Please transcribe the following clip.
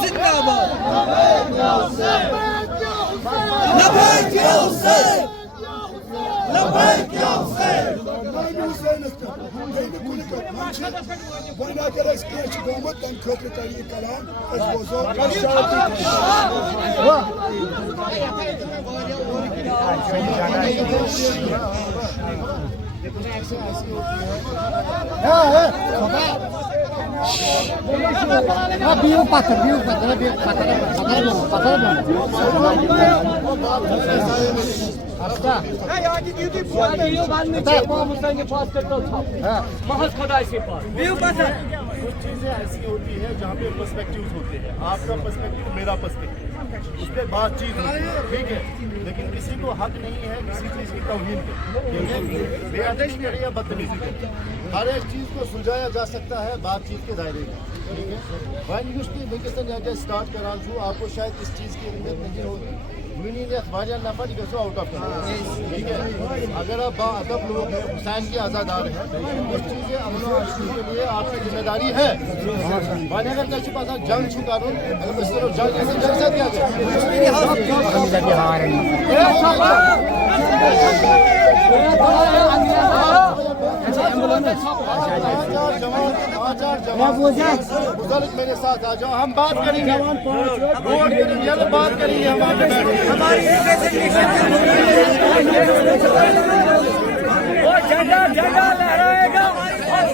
जिंदाबाद लबैक या हुसैन लबैक या हुसैन वरना अगर इस केस गोमत तन खतर तरी कलाम इस बोझो biu patah कुछ चीजें ऐसी होती है जहाँ पे पर्सपेक्टिव्स होते हैं, आपका पर्सपेक्टिव मेरा पर्सपेक्टिव, उस पर बातचीत होती है, ठीक है। लेकिन किसी को हक नहीं है किसी चीज की तौहीन पे, बेअदबी करे या बदतमीजी करे, हर एक चीज को सुलझाया जा सकता है बातचीत के दायरे में, ठीक है। वन यूनिवर्सिटी वैकेशन जाके स्टार्ट करान छू, आपको शायद इस चीज की अहमियत नहीं होगी, नफर आउट ऑफ ठीक है। अगर आप बाअदब लोग हैं, हुसैन के आज़ादार हैं, कुछ चीज़ें अमन और आशूर के लिए आपकी जिम्मेदारी है। माने अगर कैसे पास जंग छुका रो इस तरह जंग से क्या बुजुर्ग मेरे साथ आ जाओ, हम बात करेंगे, बात करेंगे हमारी वो झंडा लहराएगा और